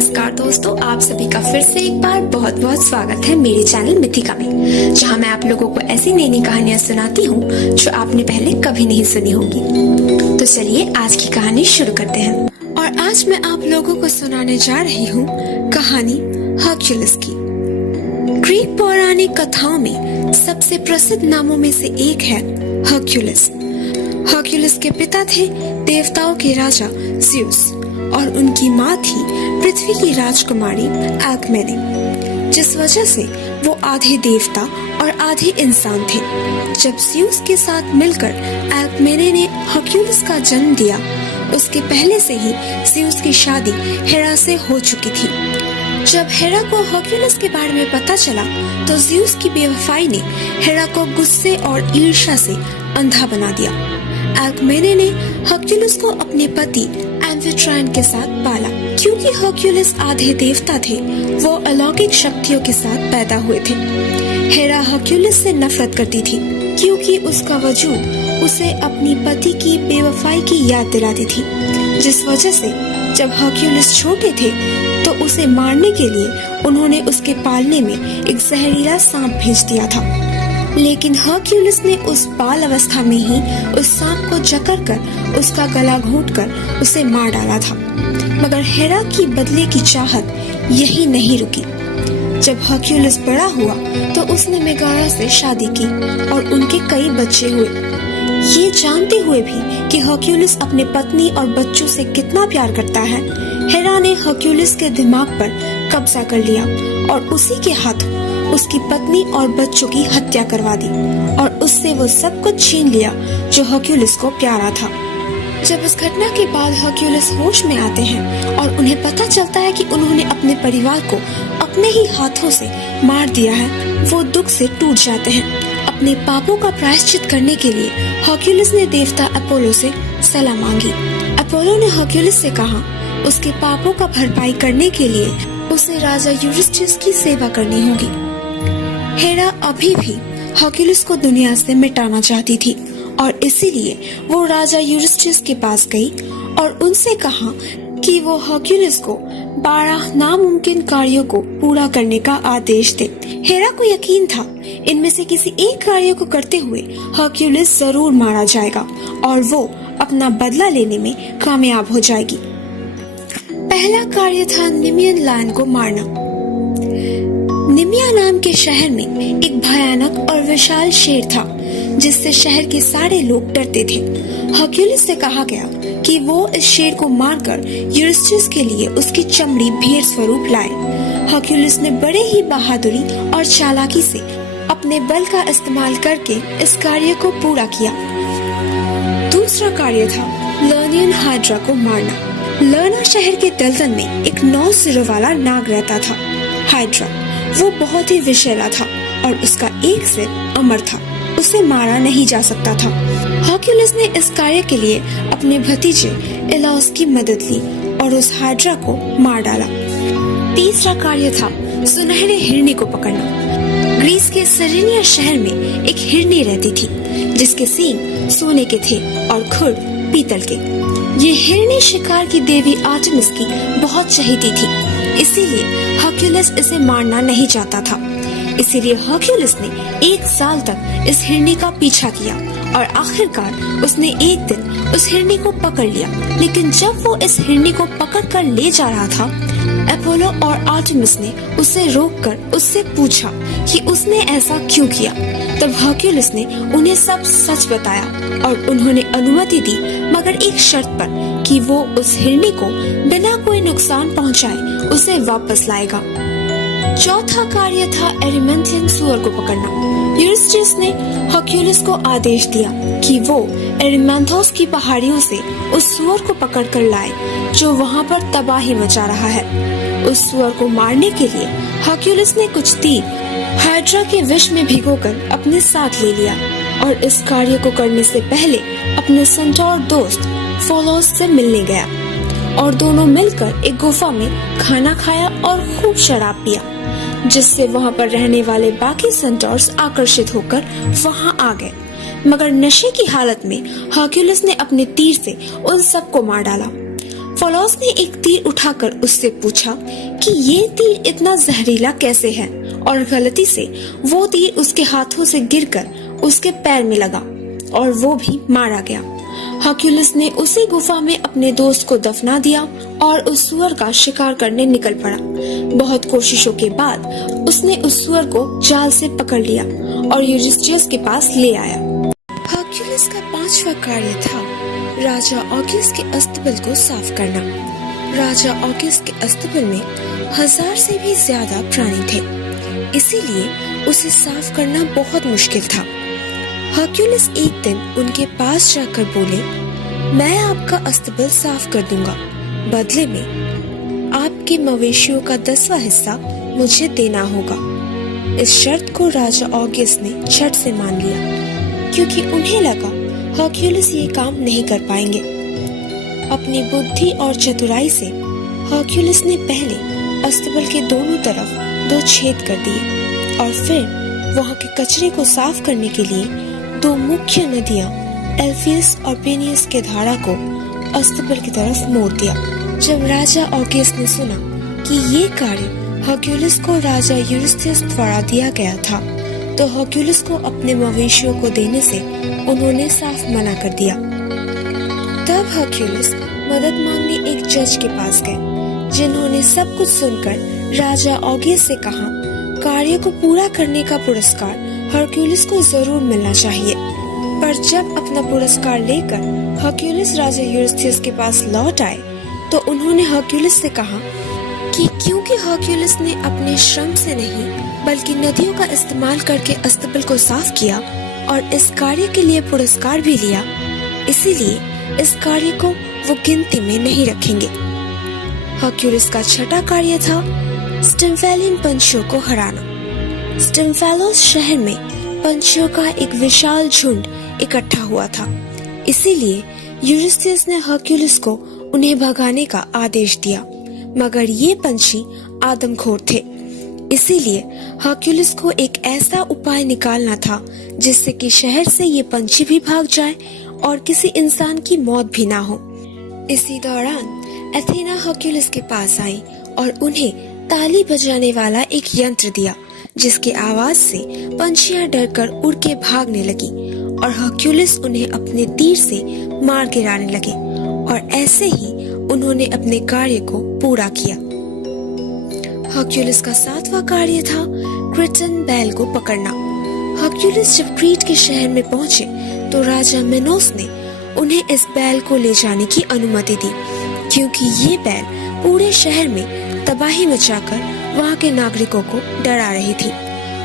नमस्कार दोस्तों, आप सभी का फिर से एक बार बहुत बहुत स्वागत है मेरे चैनल मिथिका में, जहां मैं आप लोगों को ऐसी नई नई कहानियां सुनाती हूं जो आपने पहले कभी नहीं सुनी होंगी। तो चलिए आज की कहानी शुरू करते हैं। और आज मैं आप लोगों को सुनाने जा रही हूँ कहानी हर्क्युलस की। ग्रीक पौराणिक कथाओं में सबसे प्रसिद्ध नामों में से एक है हर्क्युलस। हर्क्युलस के पिता थे देवताओं के राजा ज़्यूस और उनकी माँ थी पृथ्वी की राजकुमारी अल्कमेने, जिस वजह से वो आधे देवता और आधे इंसान थे। जब ज़्यूस के साथ मिलकर अल्कमेने ने हर्क्युलस का जन्म दिया, उसके पहले से ही ज़्यूस की शादी हेरा से हो चुकी थी। जब हेरा को हर्क्युलस के बारे में पता चला तो ज़्यूस की बेवफाई ने हेरा को गुस्से और ईर्ष्या से अंधा बना दिया। अल्कमेने ने हर्क्युलस को अपने पति एम्फिट्राइन के साथ पाला। क्योंकि हर्क्युलस आधे देवता थे, वो अलौकिक शक्तियों के साथ पैदा हुए थे। हेरा हर्क्युलस से नफरत करती थी क्योंकि उसका वजूद उसे अपनी पति की बेवफाई की याद दिलाती थी, जिस वजह से जब हर्क्युलस छोटे थे तो उसे मारने के लिए उन्होंने उसके पालने में एक जहरीला सांप भेज दिया था। लेकिन हर्क्युलस ने उस बाल अवस्था में ही उस सांप को जकड़ कर उसका गला घोंटकर उसे मार डाला था। मगर हेरा की बदले की चाहत यही नहीं रुकी। जब हर्क्युलस बड़ा हुआ तो उसने मेगारा से शादी की और उनके कई बच्चे हुए। ये जानते हुए भी कि हर्क्युलस अपने पत्नी और बच्चों से कितना प्यार करता है, हेरा ने हर्क्युलस के दिमाग पर कब्जा कर लिया और उसी के हाथों उसकी पत्नी और बच्चों की हत्या करवा दी और उससे वो सब कुछ छीन लिया जो हर्क्युलस को प्यारा था। जब इस घटना के बाद हर्क्युलस होश में आते हैं और उन्हें पता चलता है कि उन्होंने अपने परिवार को अपने ही हाथों से मार दिया है, वो दुख से टूट जाते हैं। अपने पापों का प्रायश्चित करने के लिए हर्क्युलस ने देवता अपोलो से सलाह मांगी। अपोलो ने हर्क्युलस से कहा उसके पापों का भरपाई करने के लिए उसे राजा यूरिस्टिस की सेवा करनी होगी। हेरा अभी भी हर्क्युलस को दुनिया से मिटाना चाहती थी और इसीलिए वो राजा यूरिस्टिस के पास गई और उनसे कहा कि वो हर्क्युलस को 12 नामुमकिन कार्यों को पूरा करने का आदेश दे। हेरा को यकीन था इनमें से किसी एक कार्य को करते हुए हर्क्युलस जरूर मारा जाएगा और वो अपना बदला लेने में कामयाब हो जाएगी। पहला कार्य था निमियन लायन को मारना। निमिया नाम के शहर में एक भयानक और विशाल शेर था जिससे शहर के सारे लोग डरते थे। हर्क्युलस से कहा गया कि वो इस शेर को मारकर यूरिस्टिस के लिए उसकी चमड़ी भेंट स्वरूप लाए। हर्क्युलस ने बड़े ही बहादुरी और चालाकी से अपने बल का इस्तेमाल करके इस कार्य को पूरा किया। दूसरा कार्य था लर्नियन हाइड्रा को मारना। लर्ना शहर के दलदल में एक 9 सिरों वाला नाग रहता था। हाइड्रा वो बहुत ही विषैला था और उसका एक सिर अमर था, उसे मारा नहीं जा सकता था। हर्क्युलस ने इस कार्य के लिए अपने भतीजे इलाउस की मदद ली और उस हाइड्रा को मार डाला। तीसरा कार्य था सुनहरे हिरनी को पकड़ना। ग्रीस के सिरेनिया शहर में एक हिरनी रहती थी जिसके सींग सोने के थे और खुर पीतल के। ये हिरनी शिकार की देवी आर्टेमिस की बहुत चहेती थी, इसीलिए हर्क्युलस इसे मारना नहीं चाहता था। इसीलिए हर्क्युलस ने 1 साल तक इस हिरनी का पीछा किया और आखिरकार उसने एक दिन उस हिरनी को पकड़ लिया। लेकिन जब वो इस हिरनी को पकड़कर ले जा रहा था, अपोलो और आर्टेमिस ने उसे रोककर उससे पूछा कि उसने ऐसा क्यों किया। तब हर्क्युलस ने उन्हें सब सच बताया और उन्होंने अनुमति दी, मगर एक शर्त पर कि वो उस हिरनी को बिना कोई नुकसान पहुंचाए उसे वापस लाएगा। चौथा कार्य था एरिमेंथियन सुअर को पकड़ना। यूरिस्टिस ने हर्क्युलस को आदेश दिया कि वो एरिमेंथोस की पहाड़ियों से उस सुअर को पकड़कर लाए जो वहां पर तबाही मचा रहा है। उस सुअर को मारने के लिए हर्क्युलस ने कुछ तीर हाइड्रा के विष में भिगोकर अपने साथ ले लिया और इस कार्य को करने से पहले अपने सेंटौर दोस्त फोलोस से मिलने गया और दोनों मिलकर एक गुफा में खाना खाया और खूब शराब पिया, जिससे वहां पर रहने वाले बाकी सेंटौर्स आकर्षित होकर वहां आ गए। मगर नशे की हालत में हर्क्युलस ने अपने तीर से उन सबको मार डाला। फोलोस ने एक तीर उठाकर उससे पूछा कि ये तीर इतना जहरीला कैसे है, और गलती से वो तीर उसके हाथों से गिरकर उसके पैर में लगा और वो भी मारा गया। हर्क्यूलिस ने उसी गुफा में अपने दोस्त को दफना दिया और उस सुअर का शिकार करने निकल पड़ा। बहुत कोशिशों के बाद उसने उस सुअर को जाल से पकड़ लिया और यूरिस्थियस के पास ले आया। हर्क्यूलिस का 5वां कार्य था राजा ऑगियस के अस्तबल को साफ करना। राजा ऑगियस के अस्तबल में 1000 से भी ज्यादा प्राणी थे, इसीलिए उसे साफ करना बहुत मुश्किल था। हर्क्यूलिस एक दिन उनके पास जाकर बोले, मैं आपका अस्तबल साफ कर दूंगा, बदले में आपके मवेशियों का 10वां हिस्सा मुझे देना होगा। इस शर्त को राजा ऑगियस ने झट से मान लिया, क्योंकि उन्हें लगा हर्क्यूलिस ये काम नहीं कर पाएंगे। अपनी बुद्धि और चतुराई से हर्क्यूलिस ने पहले अस्तबल के दोनों तरफ 2 छेद कर दिए और फिर वहाँ के कचरे को साफ करने के लिए 2 मुख्य नदियाँ एल्फियस और पेनियस के धारा को अस्तबल की तरफ मोड़ दिया। जब राजा ऑगियस ने सुना कि ये कार्य हर्क्यूलिस को राजा यूरिस्थियस द्वारा दिया गया था, तो हर्क्यूलिस को अपने मवेशियों को देने से उन्होंने साफ मना कर दिया। तब हर्क्यूलिस मदद मांगने एक जज के पास गए, जिन्होंने सब कुछ सुनकर राजा ऑगियस से कहा, कार्य को पूरा करने का पुरस्कार हर्क्यूलिस को जरूर मिलना चाहिए। पर जब अपना पुरस्कार लेकर हर्क्यूलिस राजा यूरिस्थियस के पास लौट आए, तो उन्होंने हर्क्यूलिस से कहा कि क्योंकि हर्क्यूलिस ने अपने श्रम से नहीं बल्कि नदियों का इस्तेमाल करके अस्तबल को साफ किया और इस कार्य के लिए पुरस्कार भी लिया, इसीलिए इस कार्य को वो गिनती में नहीं रखेंगे। हर्क्यूलिस का 6वां कार्य था स्टिम्फेलियन पंछियों को हराना। स्टिम्फेलोस शहर में पंछियों का एक विशाल झुंड इकट्ठा हुआ था, इसीलिए यूरिस्थियस ने हर्क्यूलिस को उन्हें भगाने का आदेश दिया, मगर ये पंछी आदमखोर थे, इसीलिए हर्क्यूलिस को एक ऐसा उपाय निकालना था जिससे कि शहर से ये पंछी भी भाग जाए और किसी इंसान की मौत भी ना हो। इसी दौरान एथेना हर्क्यूलिस के पास आई और उन्हें ताली बजाने वाला एक यंत्र दिया, जिसके आवाज से पंछियां डरकर उड़ के भागने लगी और हर्क्यूलिस उन्हें अपने तीर से मार गिराने लगे, और ऐसे ही उन्होंने अपने कार्य को पूरा किया। हर्क्यूलिस का 7वां कार्य था क्रेटन बैल को पकड़ना। हर्क्यूलिस जब क्रीट के शहर में पहुंचे, तो राजा मिनोस ने उन्हें इस बैल को ले जाने की अनुमति दी, क्योंकि ये बैल पूरे शहर में तबाही मचाकर वहाँ के नागरिकों को डरा रही थी।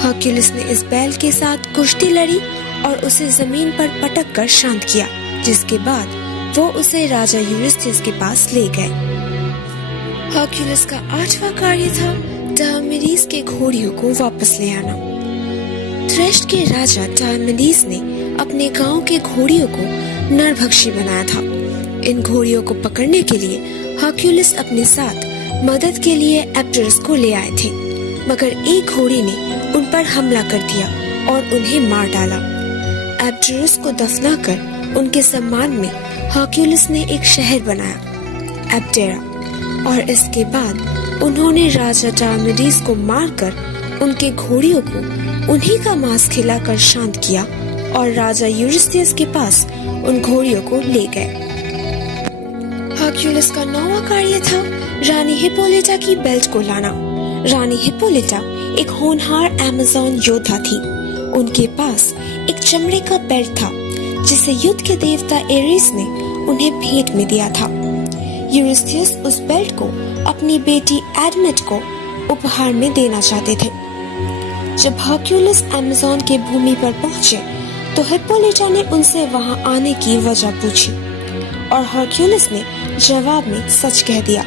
हर्क्यूलिस ने इस बैल के साथ कुश्ती लड़ी और उसे जमीन पर पटक कर शांत किया, जिसके बाद वो उसे राजा यूरिस्थियस के पास ले गए। हर्क्यूलिस का 8वां कार्य था डायोमेडिस के घोड़ियों को वापस ले आना। थ्रेश के राजा डायोमेडिस ने अपने गांव के घोड़ियों को नरभक्षी बनाया था। इन घोड़ियों को पकड़ने के लिए हर्क्यूलिस अपने साथ मदद के लिए एब्डरस को ले आए थे, मगर एक घोड़ी ने उन पर हमला कर दिया और उन्हें मार डाला। एब्डरस को दफनाकर उनके सम्मान में हर्क्यूलिस ने एक शहर बनाया, एब्डेरा, और इसके बाद उन्होंने राजा डायोमेडिस को मारकर उनके घोड़ियों को उन्हीं का मांस खिलाकर शांत किया और राजा यूरिस्थियस के पास उन घोड़ियों को ले गए। हर्क्यूलिस का 9वां कार्य था रानी हिप्पोलिटा की बेल्ट को लाना। रानी हिप्पोलिटा एक होनहार अमेज़न योद्धा थी। उनके पास एक चमड़े का बेल्ट था, जिसे युद्ध के देवता एरिस ने उन्हें भेंट में दिया था। यूरिस्थियस उस बेल्ट को अपनी बेटी एडमेट को उपहार में देना चाहते थे। जब हर्क्यूलिस अमेज़न के भूमि पर पहुंचे, तो हिप्पोलिटा ने उनसे वहां आने की वजह पूछी, और हर्क्यूलिस ने जवाब में सच कह दिया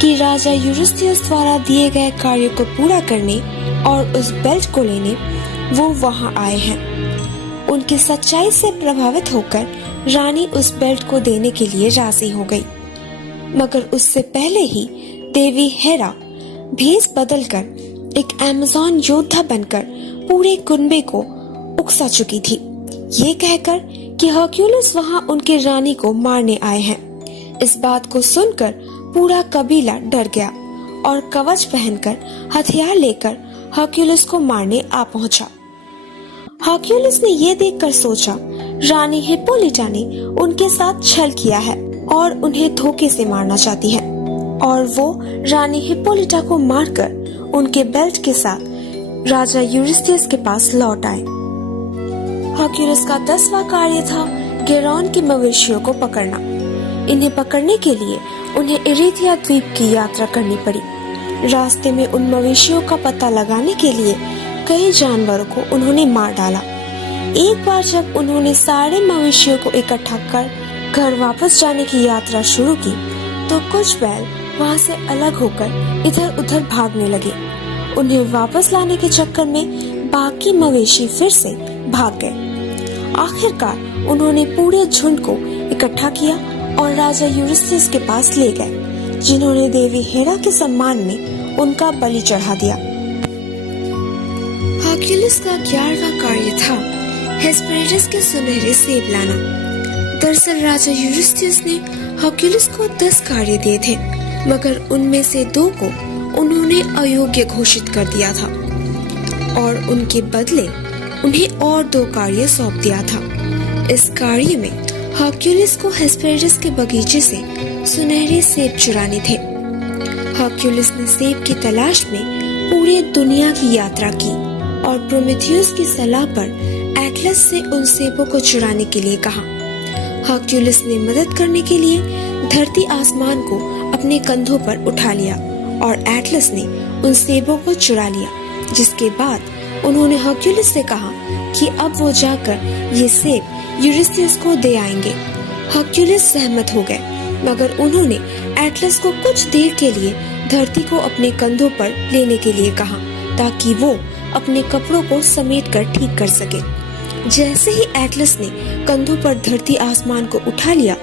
कि राजा यूरिस्थियस द्वारा दिए गए कार्य को पूरा करने और उस बेल्ट को लेने वो वहां आए हैं। उनकी सच्चाई से प्रभावित होकर रानी उस बेल्ट को देने के लिए राजी हो गई, मगर उससे पहले ही देवी हेरा भेष बदलकर एक अमेज़न योद्धा बनकर पूरे कुनबे को उकसा चुकी थी, ये कहकर कि हर्क्यूलिस वहां उनके रानी को मारने आए हैं। इस बात को सुनकर पूरा कबीला डर गया और कवच पहनकर हथियार लेकर हर्क्यूलिस को मारने आ पहुंचा। हर्क्यूलिस ने ये देखकर सोचा रानी हिप्पोलिटा ने उनके साथ छल किया है और उन्हें धोखे से मारना चाहती है, और वो रानी हिप्पोलिटा को मारकर उनके बेल्ट के साथ राजा यूरिस्थियस के पास लौट आए। हर्क्यूलिस का 10वां कार्य था गेरॉन के मवेशियों को पकड़ना। इन्हें पकड़ने के लिए उन्हें इरेथिया द्वीप की यात्रा करनी पड़ी। रास्ते में उन मवेशियों का पता लगाने के लिए कई जानवरों को उन्होंने मार डाला। एक बार जब उन्होंने सारे मवेशियों को इकट्ठा कर घर वापस जाने की यात्रा शुरू की तो कुछ बैल वहां से अलग होकर इधर उधर भागने लगे। उन्हें वापस लाने के चक्कर में बाकी मवेशी फिर से भाग गए। आखिरकार उन्होंने पूरे झुंड को इकट्ठा किया और राजा यूरिस्थियस के पास ले गए, जिन्होंने देवी हेरा के सम्मान में उनका बलि चढ़ा दिया। हर्क्यूलिस का 11वां कार्य था हेस्पेरिडस के सुनहरे सेब लाना। दरअसल राजा यूरिस्थियस ने हर्क्यूलिस को 10 कार्य दिए थे, मगर उनमें से 2 को उन्होंने अयोग्य घोषित कर दिया था और उनके बदले उन्हें और 2 कार्य सौंप दिया था। इस कार्य में हर्क्यूलिस को हेस्पेरिडस के बगीचे से सुनहरे सेब चुराने थे। हर्क्यूलिस ने सेब की तलाश में पूरी दुनिया की यात्रा की और प्रोमेथियस की सलाह पर एटलस से उन सेबों को चुराने के लिए कहा। हर्क्यूलिस ने मदद करने के लिए धरती आसमान को अपने कंधों पर उठा लिया और एटलस ने उन सेबों को चुरा लिया, जिसके बाद उन्होंने हर्क्यूलिस से कहा कि अब वो जाकर ये सेब यूरिस्थियस को दे आएंगे। हर्क्यूलिस सहमत हो गए, मगर उन्होंने एटलस को कुछ देर के लिए धरती को अपने कंधों पर लेने के लिए कहा ताकि वो अपने कपड़ों को समेटकर ठीक कर सके। जैसे ही एटलस ने कंधों पर धरती आसमान को उठा लिया,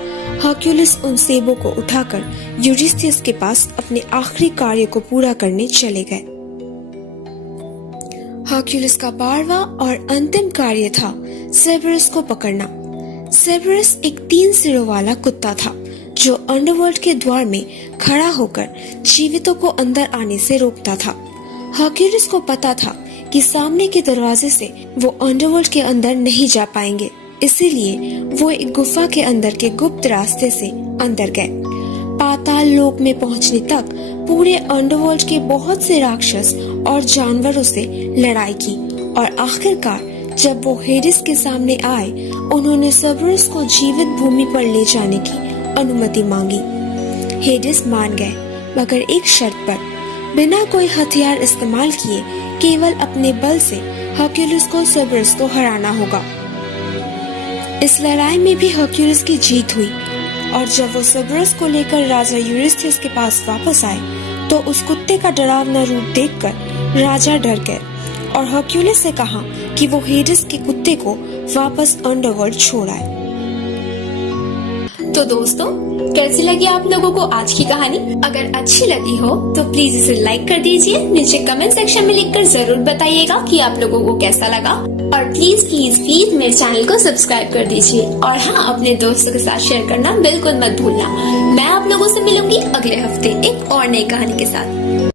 हर्क्यूलिस उन सेबों को उठाकर यूरिस्थियस के पास अपने आखिरी कार्य को पूरा करने चले गए। हर्क्यूलिस का 12वां और अंतिम कार्य था सेबरस को पकड़ना। सेबरस एक 3 सिरों वाला कुत्ता था जो अंडरवर्ल्ड के द्वार में खड़ा होकर जीवितों को अंदर आने से रोकता था। हर्क्यूलिस को पता था कि सामने के दरवाजे से वो अंडरवर्ल्ड के अंदर नहीं जा पाएंगे, इसीलिए वो एक गुफा के अंदर के गुप्त रास्ते से अंदर गए। पाताल लोक में पहुंचने तक पूरे अंडरवर्ल्ड के बहुत से राक्षस और जानवरों से लड़ाई की और आखिरकार जब वो हेडिस के सामने आए, उन्होंने सेबरस को जीवित भूमि पर ले जाने की अनुमति मांगी। हेडिस मान गए, मगर एक शर्त पर, बिना कोई हथियार इस्तेमाल किए केवल अपने बल से हर्क्यूलिस को सेबरस को हराना होगा। इस लड़ाई में भी हर्क्यूलिस की जीत हुई और जब वो सेबरस को लेकर राजा यूरिस्थियस के पास वापस आए तो उस कुत्ते का डरावना रूप देखकर राजा डर गए और हर्क्यूलिस से कहा कि वो हेडिस के कुत्ते को वापस अंडरवर्ल्ड छोड़ आए। तो दोस्तों, कैसी लगी आप लोगों को आज की कहानी? अगर अच्छी लगी हो तो प्लीज इसे लाइक कर दीजिए। नीचे कमेंट सेक्शन में लिखकर जरूर बताइएगा कि आप लोगों को कैसा लगा और प्लीज प्लीज प्लीज मेरे चैनल को सब्सक्राइब कर दीजिए और हाँ, अपने दोस्तों के साथ शेयर करना बिल्कुल मत भूलना। मैं आप लोगों से मिलूंगी अगले हफ्ते एक और नई कहानी के साथ।